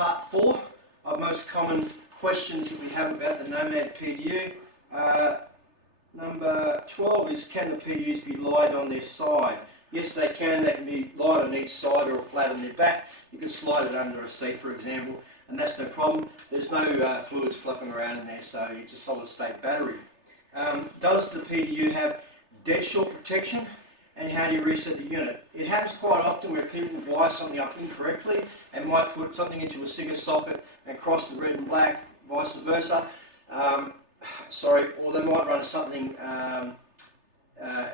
part 4 of most common questions that we have about the Nomad PDU. Number 12 is, can the PDUs be light on their side? Yes, they can. They can be light on each side or flat on their back. You can slide it under a seat, for example, and that's no problem. There's no fluids flopping around in there, so it's a solid state battery. Does the PDU have dead short protection? And how do you reset the unit? It happens quite often where people wire something up incorrectly and might put something into a Cigar socket and cross the red and black, vice versa. Or they might run something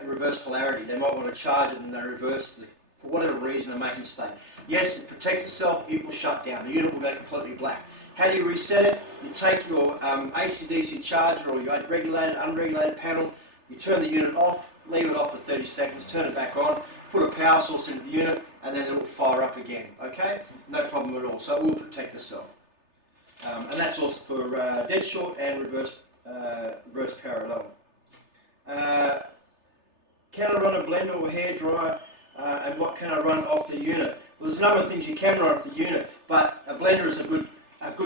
reverse polarity. They might want to charge it and they reverse it. For whatever reason, they make a mistake. Yes, it protects itself, it will shut down. The unit will go completely black. How do you reset it? You take your AC/DC charger or your regulated, unregulated panel, you turn the unit off, leave it off for 30 seconds, turn it back on, put a power source into the unit, and then it will fire up again. Okay? No problem at all. So it will protect itself. And that's also for dead short and reverse parallel. Can I run a blender or hairdryer, and what can I run off the unit? Well, there's a number of things you can run off the unit, but a blender is a good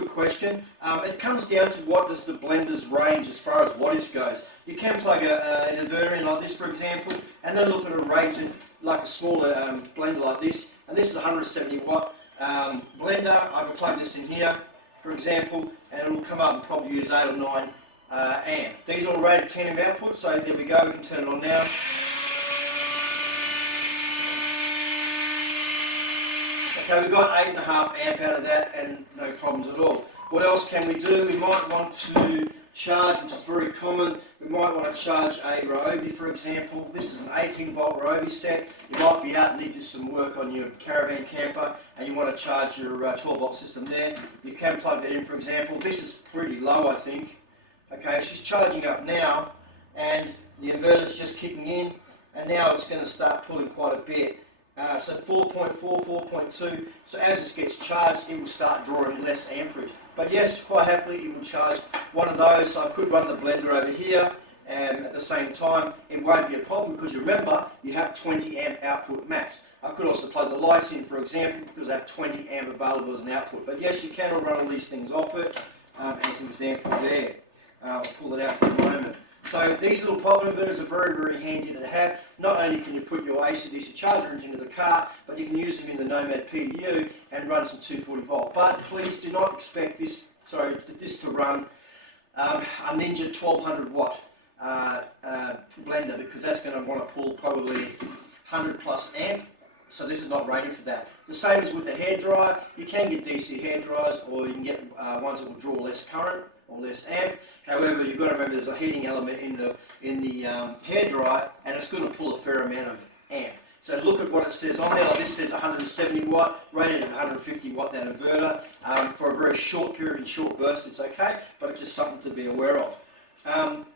question. It comes down to what does the blender's range as far as wattage goes. You can plug an inverter in like this, for example, and then look at a rated, like a smaller blender like this, and this is a 170 watt blender. I can plug this in here, for example, and it will come up and probably use 8 or 9 amp. These are all rated 10 amp output, so there we go, we can turn it on now. Okay, we've got 8.5 amp out of that and no problems at all. What else can we do? We might want to charge, which is very common. We might want to charge a Ryobi, for example. This is an 18 volt Ryobi set. You might be out and need to do some work on your caravan camper and you want to charge your 12 volt system there. You can plug that in, for example. This is pretty low, I think. Okay, she's charging up now and the inverter's just kicking in and now it's going to start pulling quite a bit. So 4.4, 4.2, so as this gets charged it will start drawing less amperage. But yes, quite happily it will charge one of those, so I could run the blender over here and at the same time it won't be a problem because you remember you have 20 amp output max. I could also plug the lights in, for example, because I have 20 amp available as an output. But yes, you can run all these things off it as an example there. I'll pull it out for a moment. So these little pop inverters are very, very handy to have. Not only can you put your AC/DC charger into the car, but you can use them in the Nomad PDU and run some 240 volt. But please do not expect this to run a Ninja 1200 watt blender, because that's going to want to pull probably 100 plus amp. So this is not rated for that. The same as with the hairdryer. You can get DC hairdryers, or you can get ones that will draw less current or less amp. However, you've got to remember there's a heating element in the hairdryer, and it's going to pull a fair amount of amp. So look at what it says on there. Like this says 170 watt, rated at 150 watt, that inverter. For a very short period and short burst, it's okay, but it's just something to be aware of.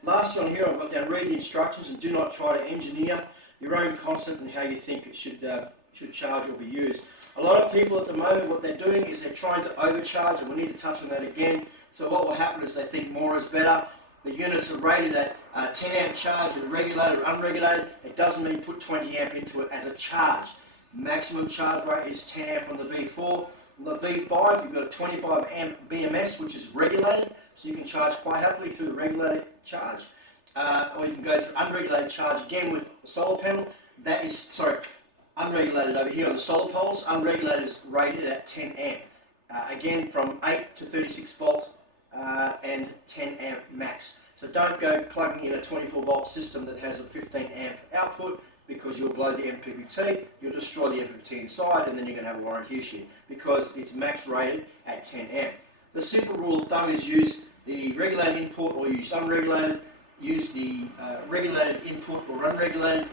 Last one here, I've got down, read the instructions and do not try to engineer your own constant and how you think it should charge or be used. A lot of people at the moment, what they're doing is they're trying to overcharge, and we need to touch on that again. So what will happen is they think more is better. The units are rated at 10 amp charge, whether regulated or unregulated. It doesn't mean put 20 amp into it as a charge. Maximum charge rate is 10 amp on the V4. On the V5, you've got a 25 amp BMS, which is regulated, so you can charge quite happily through the regulated charge. Or you can go through unregulated charge again with the solar panel. That is, unregulated over here on the solar poles. Unregulated is rated at 10 amp. Again, from 8 to 36 volt and 10 amp max. So don't go plugging in a 24 volt system that has a 15 amp output, because you'll blow the MPPT, you'll destroy the MPPT inside, and then you're going to have a warranty issue because it's max rated at 10 amp. The simple rule of thumb is use the regulated input or use unregulated. Use the regulated input or unregulated.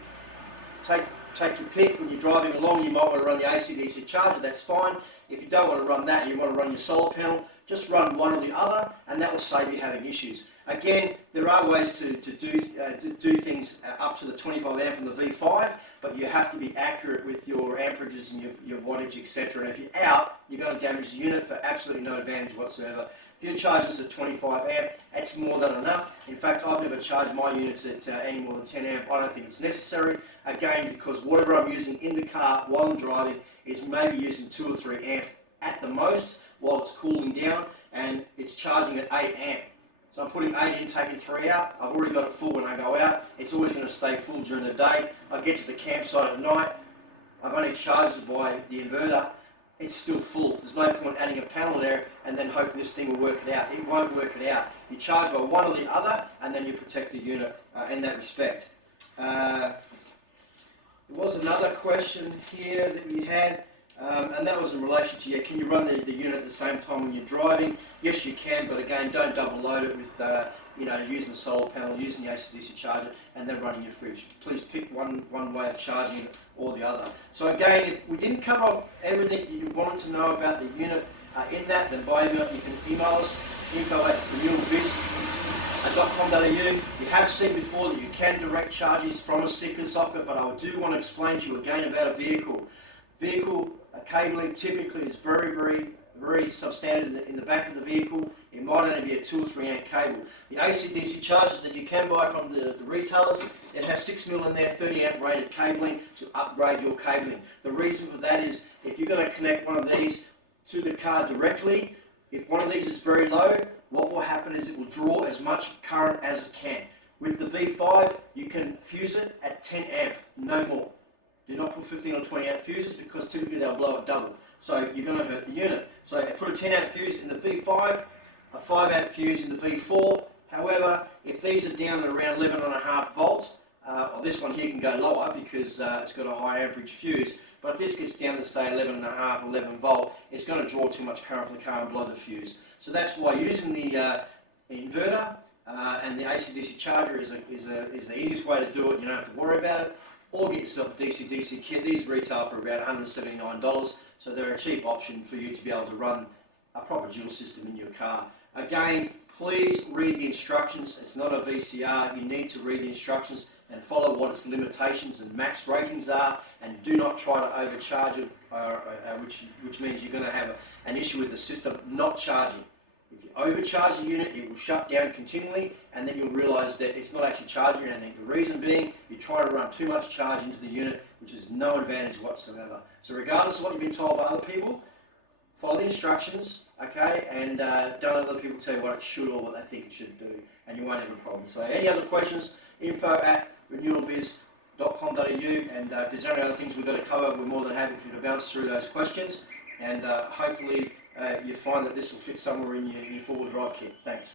Take your pick. When you're driving along, you might want to run the AC/DC charger, that's fine. If you don't want to run that, you want to run your solar panel, just run one or the other, and that will save you having issues. Again, there are ways to do things up to the 25 amp on the V5, but you have to be accurate with your amperages and your wattage, etc. And if you're out, you're going to damage the unit for absolutely no advantage whatsoever. If your charge is at 25 amp, that's more than enough. In fact, I've never charged my units at any more than 10 amp. I don't think it's necessary. Again, because whatever I'm using in the car while I'm driving is maybe using 2 or 3 amp at the most. while it's cooling down, and it's charging at 8 amp. So I'm putting 8 in, taking 3 out. I've already got it full when I go out. It's always going to stay full during the day. I get to the campsite at night, I've only charged it by the inverter, it's still full. There's no point adding a panel there and then hoping this thing will work it out. It won't work it out. You charge by one or the other, and then you protect the unit in that respect. There was another question here that we had, and that was in relation to, can you run the unit at the same time when you're driving? Yes, you can, but again, don't double load it with using the solar panel, using the AC/DC charger, and then running your fridge. Please pick one way of charging it or the other. So again, if we didn't cover off everything you wanted to know about the unit in that, then by email you can email us, info@renewablebizz.com.au. You have seen before that you can direct charges from a sticker socket, but I do want to explain to you again about a vehicle. Vehicle cabling typically is very substandard in the back of the vehicle. It might only be a 2 or 3 amp cable. The AC/DC chargers that you can buy from the retailers, it has 6mm in there, 30 amp rated cabling to upgrade your cabling. The reason for that is if you're going to connect one of these to the car directly, if one of these is very low, what will happen is it will draw as much current as it can. With the V5, you can fuse it at 10 amp, no more. Do not put 15 or 20 amp fuses because typically they'll blow at double. So you're going to hurt the unit. So I put a 10 amp fuse in the V5, a 5 amp fuse in the V4. However, if these are down at around 11.5 volt, or this one here can go lower because it's got a high amperage fuse, but if this gets down to say 11.5, 11 volt, it's going to draw too much current from the car and blow the fuse. So that's why using the inverter and the AC/DC charger is the easiest way to do it. You don't have to worry about it. Or get yourself a DC-DC kit. These retail for about $179, so they're a cheap option for you to be able to run a proper dual system in your car. Again, please read the instructions. It's not a VCR. You need to read the instructions and follow what its limitations and max ratings are, and do not try to overcharge it, which means you're going to have an issue with the system not charging. If you overcharge the unit, it will shut down continually, and then you'll realise that it's not actually charging anything. The reason being, you're trying to run too much charge into the unit, which is no advantage whatsoever. So regardless of what you've been told by other people, follow the instructions, okay, and don't let other people tell you what it should or what they think it should do, and you won't have a problem. So any other questions, info@renewablebizz.com.au, and if there's any other things we've got to cover, we're more than happy for you to bounce through those questions, and hopefully you find that this will fit somewhere in your four-wheel drive kit. Thanks.